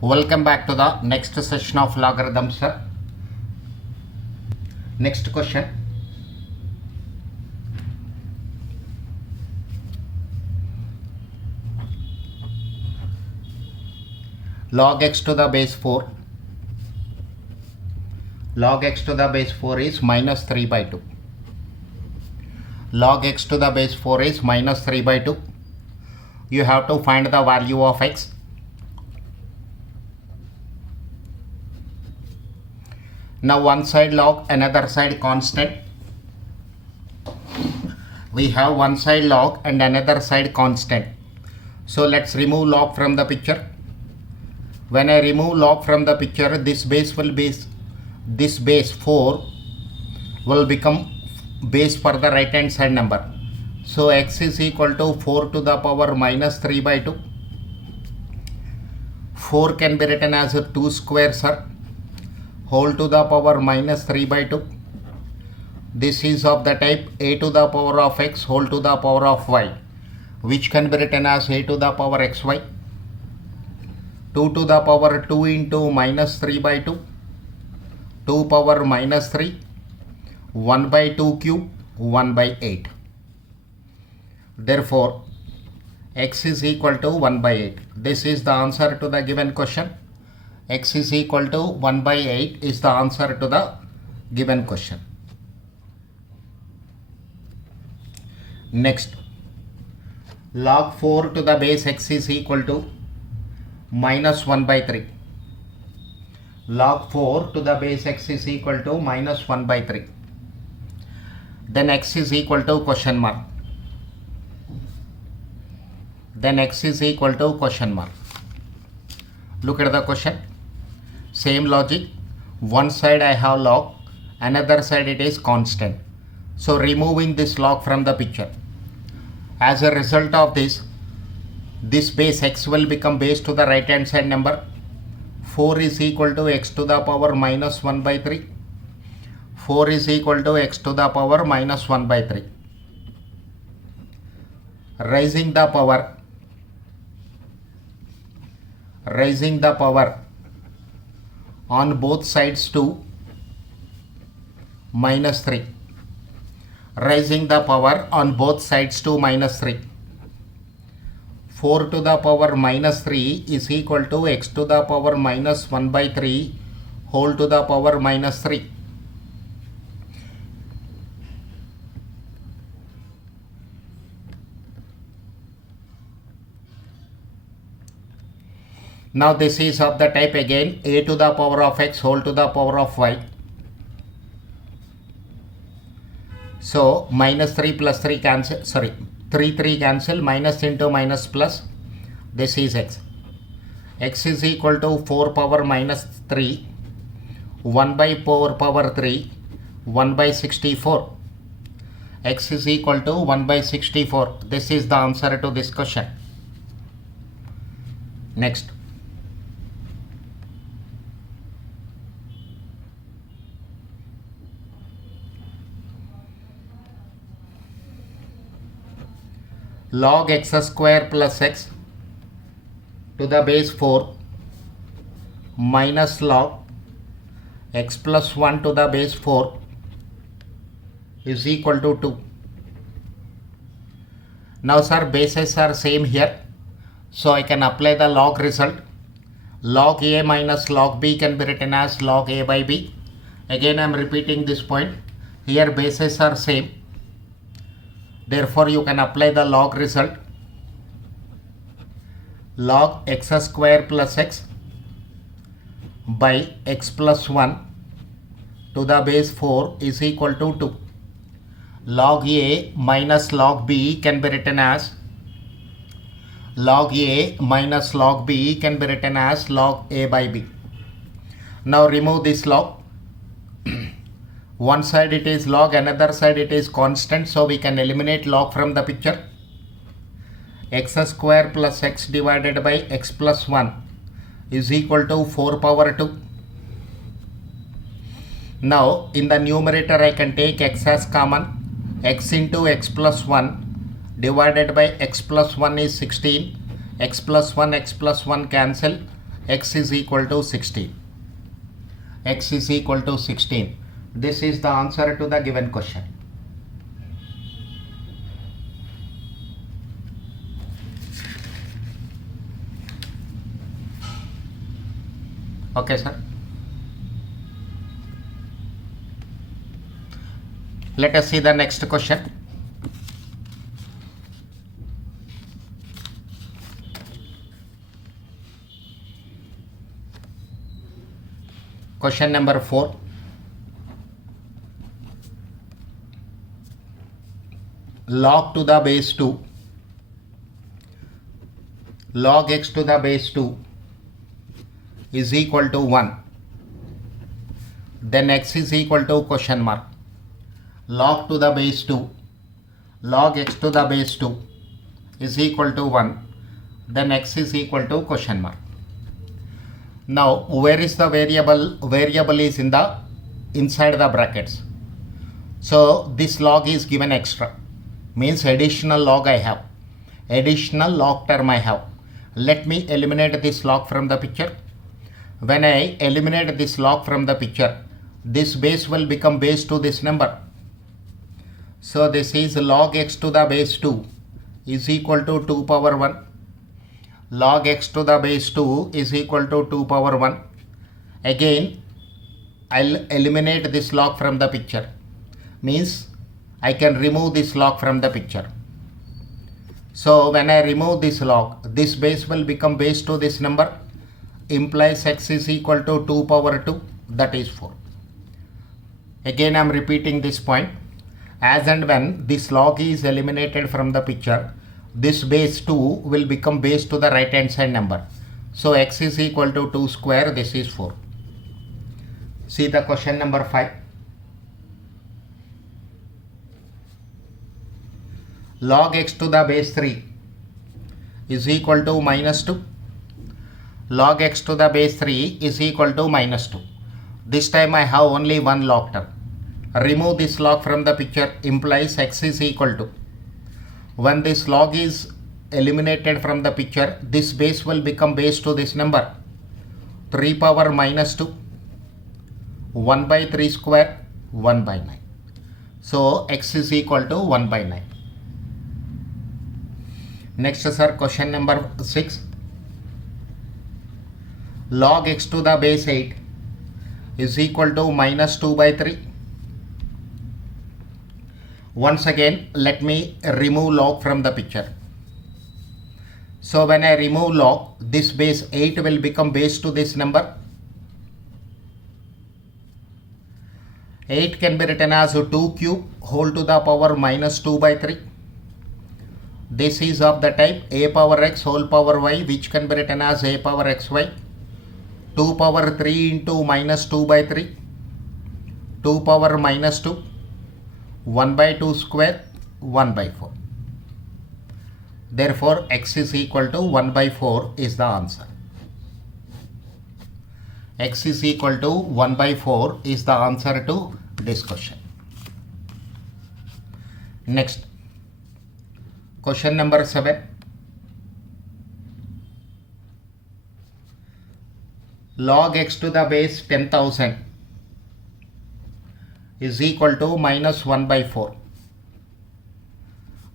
Welcome back to the next session of logarithms, sir. Next question. Log x to the base 4. Log x to the base 4 is minus 3 by 2. Log x to the base 4 is minus 3 by 2. You have to find the value of x. Now one side log, another side constant. We have one side log and another side constant. So let's remove log from the picture. When I remove log from the picture, this base 4 will become base for the right hand side number. So x is equal to 4 to the power minus 3 by 2. 4 can be written as a 2 square, sir, whole to the power minus 3 by 2. This is of the type a to the power of x whole to the power of y, which can be written as a to the power xy. 2 to the power 2 into minus 3 by 2. 2 power minus 3. 1 by 2 cube. 1 by 8. Therefore, x is equal to 1 by 8. This is the answer to the given question. X is equal to 1 by 8 is the answer to the given question. Next, log 4 to the base x is equal to minus 1 by 3. Log 4 to the base x is equal to minus 1 by 3. Then x is equal to question mark. Then x is equal to question mark. Look at the question. Same logic. One side I have log, another side it is constant. So removing this log from the picture. As a result of this base x will become base to the right hand side number. 4 is equal to x to the power minus 1 by 3. 4 is equal to x to the power minus 1 by 3. Raising the power on both sides to minus 3. Raising the power on both sides to minus 3. 4 to the power minus 3 is equal to x to the power minus 1 by 3 whole to the power minus 3. Now this is of the type again a to the power of x whole to the power of y. So minus 3 plus 3 cancel, 3 cancel, minus into minus plus, this is x. X is equal to 4 power minus 3, 1 by 4 power 3, 1 by 64. X is equal to 1 by 64. This is the answer to this question. Next. Log x square plus x to the base 4 minus log x plus 1 to the base 4 is equal to 2. Now sir, bases are same here, so I can apply the log result. Log a minus log b can be written as log a by b. Again I am repeating this point. Here bases are same. Therefore, you can apply the log result. Log x square plus x by x plus 1 to the base 4 is equal to 2. Log a minus log b can be written as log a minus log b can be written as log a by b. Now remove this log. One side it is log, another side it is constant, so we can eliminate log from the picture. X square plus x divided by x plus 1 is equal to 4 power 2. Now in the numerator I can take x as common. X into x plus 1 divided by x plus 1 is 16. X plus 1 cancel. x is equal to 16. X is equal to 16. This is the answer to the given question. Okay, sir. Let us see the next question. Question number 4. Log to the base 2. Log x to the base 2 is equal to 1. Then x is equal to question mark. Log to the base 2. Log x to the base 2 is equal to 1. Then x is equal to question mark. Now, where is the variable? Variable is in the inside the brackets. So this log is given extra. Means additional log I have. Additional log term I have. Let me eliminate this log from the picture. When I eliminate this log from the picture, this base will become base to this number. So this is log x to the base 2 is equal to 2 power 1. Log x to the base 2 is equal to 2 power 1. Again, I'll eliminate this log from the picture. Means I can remove this log from the picture. So when I remove this log, this base will become base to this number. Implies x is equal to 2 power 2, that is 4. Again, I am repeating this point. As and when this log is eliminated from the picture, this base 2 will become base to the right hand side number. So x is equal to 2 square, this is 4. See the question number 5. Log x to the base 3 is equal to minus 2. Log x to the base 3 is equal to minus 2. This time I have only one log term. Remove this log from the picture, implies x is equal to. When this log is eliminated from the picture, this base will become base to this number. 3 power minus 2. 1 by 3 square, 1 by 9. So x is equal to 1 by 9. Next, sir, question number 6. Log x to the base 8 is equal to minus 2 by 3. Once again, let me remove log from the picture. So when I remove log, this base 8 will become base to this number. 8 can be written as 2 cube whole to the power minus 2 by 3. This is of the type a power x whole power y, which can be written as a power xy. 2 power 3 into minus 2 by 3. 2 power minus 2. 1 by 2 square, 1 by 4. Therefore, x is equal to 1 by 4 is the answer. X is equal to 1 by 4 is the answer to this question. Next, question number 7. Log x to the base 10,000 is equal to minus 1 by 4.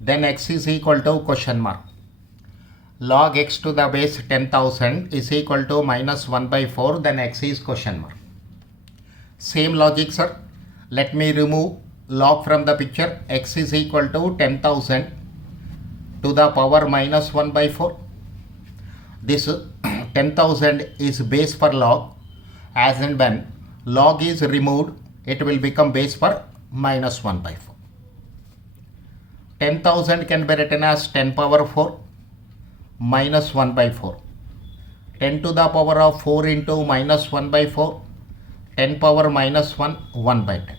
Then x is equal to question mark. Log x to the base 10,000 is equal to minus 1 by 4. Then x is question mark. Same logic, sir. Let me remove log from the picture. X is equal to 10,000 to the power minus 1 by 4. This 10,000 is base for log. As and when log is removed, it will become base for minus 1 by 4. 10,000 can be written as 10 power 4 minus 1 by 4. 10 to the power of 4 into minus 1 by 4. 10 power minus 1, 1 by 10.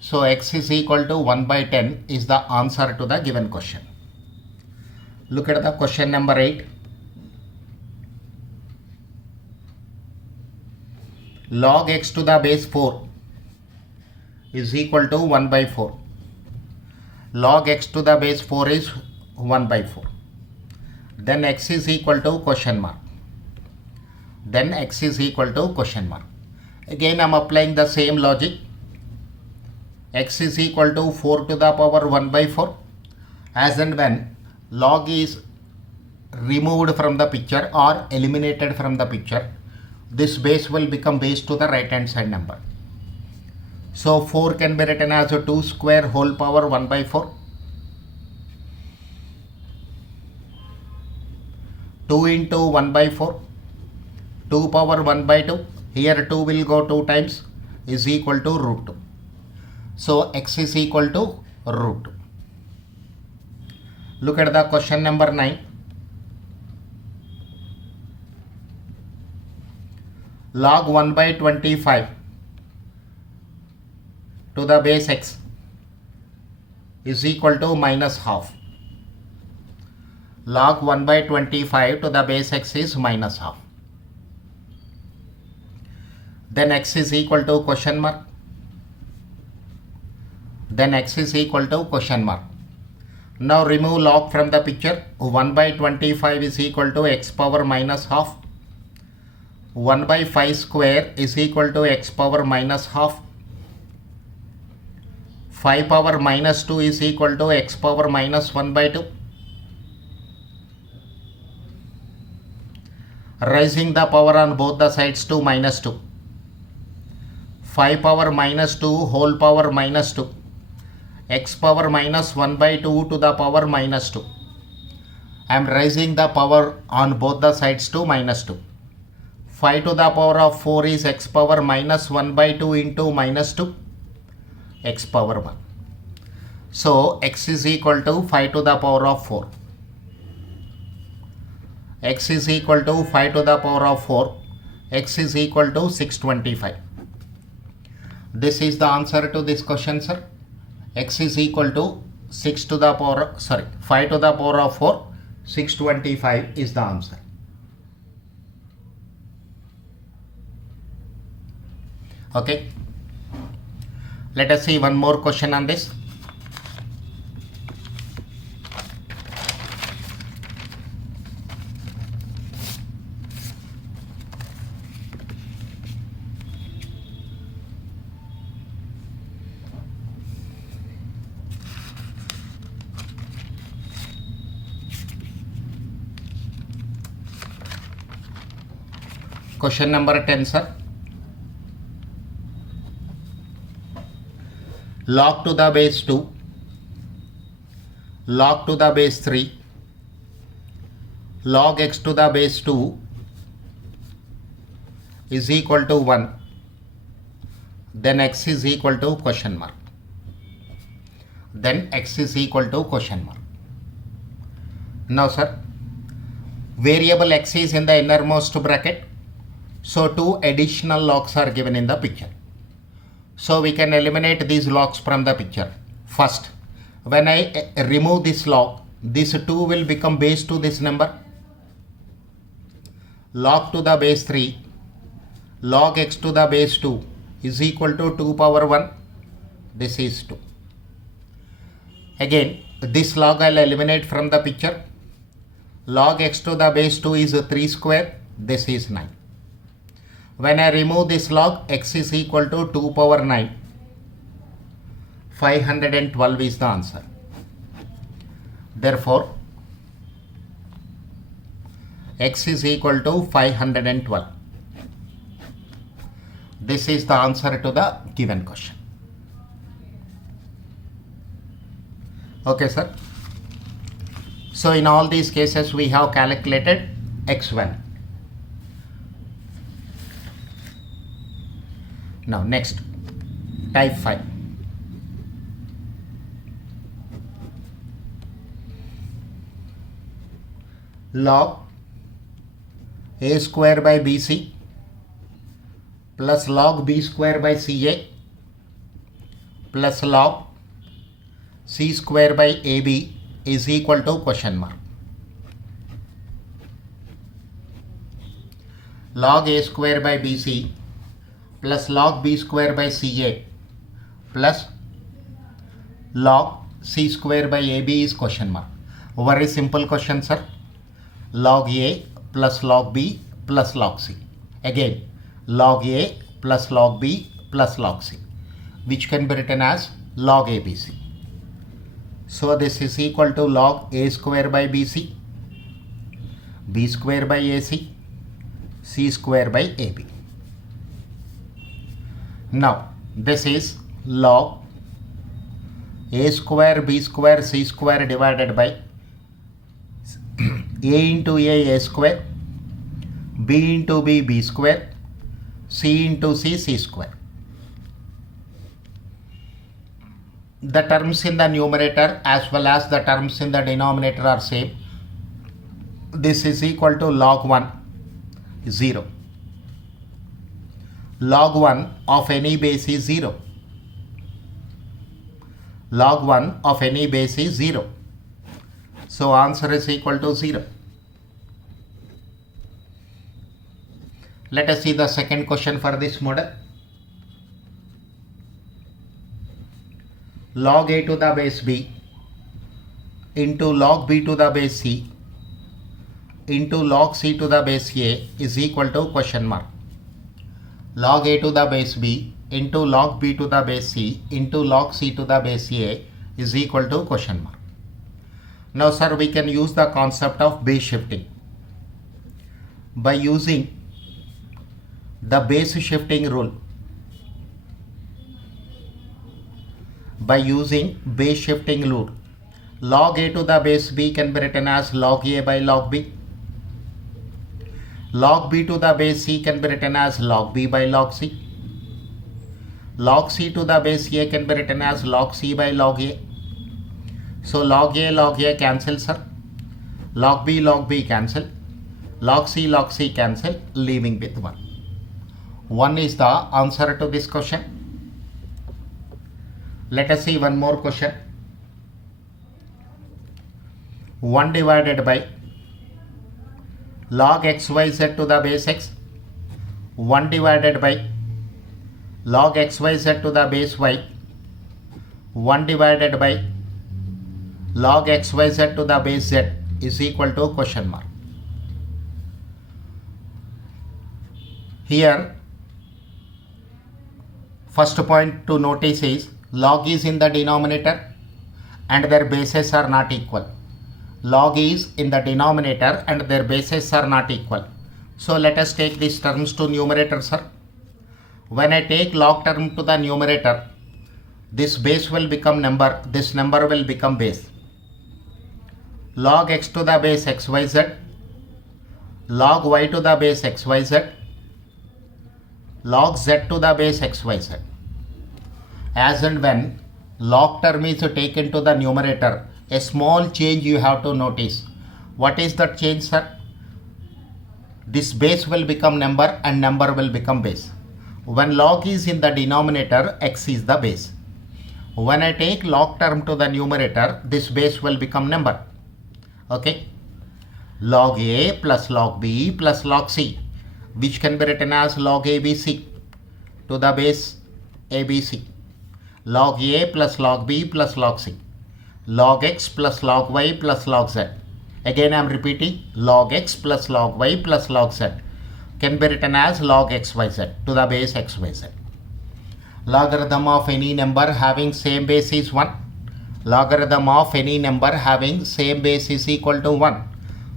So x is equal to 1 by 10 is the answer to the given question. Look at the question number 8. Log x to the base 4 is equal to 1 by 4. Log x to the base 4 is 1 by 4. Then x is equal to question mark. then x is equal to question mark. Again I am applying the same logic. X is equal to 4 to the power 1 by 4. As and when log is removed from the picture or eliminated from the picture, this base will become base to the right hand side number. So 4 can be written as a 2 square whole power 1 by 4. 2 into 1 by 4, 2 power 1 by 2. Here 2 will go 2 times, is equal to root 2. So x is equal to root 2. Look at the question number 9. Log 1 by 25 to the base x is equal to minus half. Log 1 by 25 to the base x is minus half. Then x is equal to question mark. Then x is equal to question mark. Now remove log from the picture. 1 by 25 is equal to x power minus half. 1 by 5 square is equal to x power minus half. 5 power minus 2 is equal to x power minus 1 by 2. Raising the power on both the sides to minus 2. 5 power minus 2 whole power minus 2. X power minus 1 by 2 to the power minus 2. I am raising the power on both the sides to minus 2. 5 to the power of 4 is x power minus 1 by 2 into minus 2. X power 1. So x is equal to 5 to the power of 4. X is equal to 5 to the power of 4. X is equal to 625. This is the answer to this question, sir. X is equal to 5 to the power of 4. 625 is the answer. Okay. Let us see one more question on this. Question number 10, sir. Log to the base 2, log to the base 3, log x to the base 2 is equal to 1. Then x is equal to question mark. Then x is equal to question mark. Now, sir, variable x is in the innermost bracket. So 2 additional logs are given in the picture. So we can eliminate these logs from the picture. First, when I remove this log, this 2 will become base to this number. Log to the base 3, log x to the base 2 is equal to 2 power 1. This is 2. Again, this log I will eliminate from the picture. Log x to the base 2 is 3 square. This is 9. When I remove this log, x is equal to 2 power 9. 512 is the answer. Therefore, x is equal to 512. This is the answer to the given question. Okay, sir. So in all these cases, we have calculated x1. Now next, type 5. Log a square by bc plus log b square by ca plus log c square by ab is equal to question mark. Log a square by bc plus log b square by ca plus log c square by ab is question mark. Very simple question, sir. Log a plus log b plus log c. Again, log A plus log B plus log C, which can be written as log ABC. So this is equal to log A square by BC, B square by AC, C square by AB. Now this is log A square B square C square divided by A into A square, B into B square, C into C square. The terms in the numerator as well as the terms in the denominator are same. This is equal to log 1, 0. Log 1 of any base is 0. Log 1 of any base is 0. So answer is equal to 0. Let us see the second question for this model. Log A to the base B into log B to the base C into log C to the base A is equal to question mark. Log A to the base B into log B to the base C into log C to the base A is equal to question mark. Now sir, we can use the concept of base shifting by using the base shifting rule. By using base shifting rule, log A to the base B can be written as log A by log B. Log B to the base C can be written as log B by log C. Log C to the base A can be written as log C by log A. So log A cancel, sir. Log B cancel. Log C cancel, leaving with 1. 1 is the answer to this question. Let us see one more question. 1 divided by log xyz to the base x, 1 divided by log xyz to the base y, 1 divided by log xyz to the base z is equal to question mark. Here, first point to notice is log is in the denominator and their bases are not equal. Log is in the denominator and their bases are not equal. So let us take these terms to numerator, sir. When I take log term to the numerator, this base will become number, this number will become base. Log x to the base xyz, log y to the base xyz, log z to the base xyz. As and when log term is taken to the numerator, a small change you have to notice. What is that change, sir? This base will become number and number will become base. When log is in the denominator, x is the base. When I take log term to the numerator, this base will become number. Okay? Log A plus log B plus log C, which can be written as log ABC to the base ABC. Log A plus log B plus log C. Log x plus log y plus log z. Again I am repeating, log x plus log y plus log z can be written as log xyz to the base xyz. Logarithm of any number having same base is 1. Logarithm of any number having same base is equal to 1.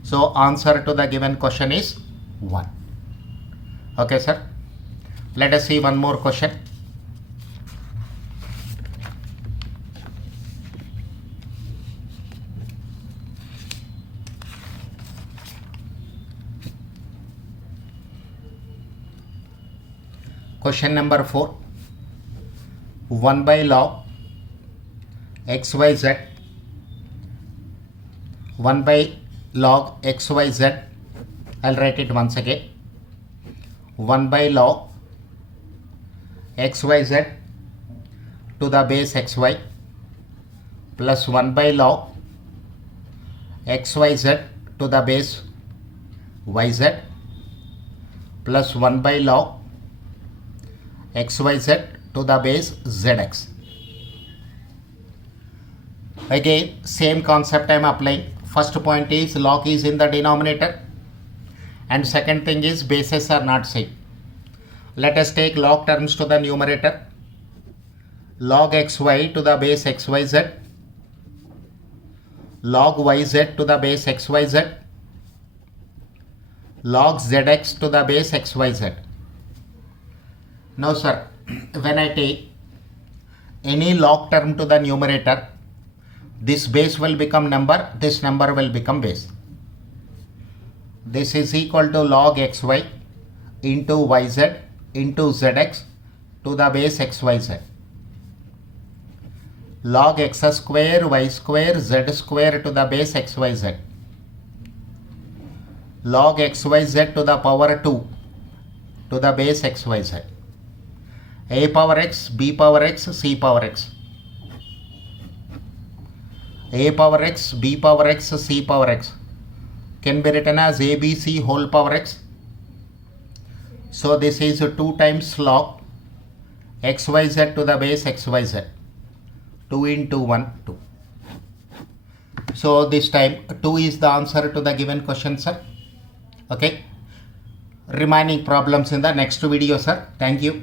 So answer to the given question is 1. Okay, sir. Let us see one more question. Question number 4. 1 by log xyz, 1 by log xyz, I'll write it once again. 1 by log xyz to the base xy plus 1 by log xyz to the base yz plus 1 by log xyz to the base zx. Again, same concept I am applying. First point is log is in the denominator, and second thing is bases are not same. Let us take log terms to the numerator. Log xy to the base xyz, log yz to the base xyz, log zx to the base xyz. Now sir, when I take any log term to the numerator, this base will become number, this number will become base. This is equal to log xy into yz into zx to the base xyz. Log x square y square z square to the base xyz. Log xyz to the power 2 to the base xyz. A power x, b power x, c power x. A power x, b power x, c power x can be written as abc whole power x. So this is 2 times log xyz to the base xyz. 2 into 1, 2. So this time 2 is the answer to the given question, sir. Okay. Remaining problems in the next video, sir. Thank you.